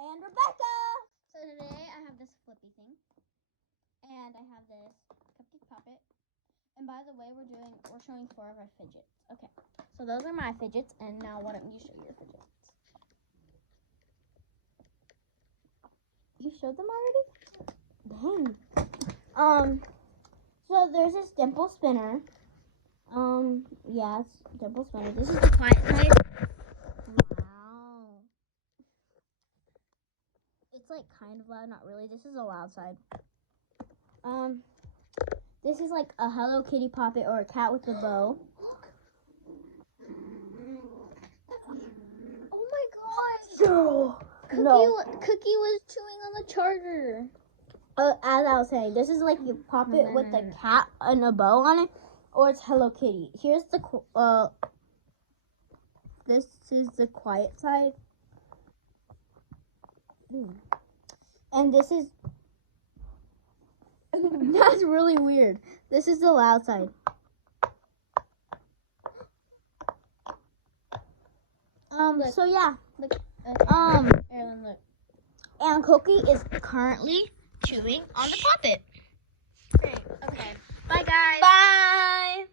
And Rebecca! So today I have this flippy thing. And I have this cupcake puppet. And by the way, we're showing 4 of our fidgets. Okay. So those are my fidgets, and now why don't you show your fidgets? You showed them already? Dang. So there's this dimple spinner. Yes, dimple spinner. This is the quiet side. Wow. It's like kind of loud, not really. This is a loud side. This is like a Hello Kitty puppet or a cat with a bow. Oh my gosh! No. Cookie was chewing on the charger. As I was saying, this is like a puppet with a cat and a bow on it, or it's Hello Kitty. Here's the this is the quiet side, and this is that's really weird. This is the loud side. So yeah, and Cookie is currently chewing on the puppet. Great. Okay. Bye, guys. Bye.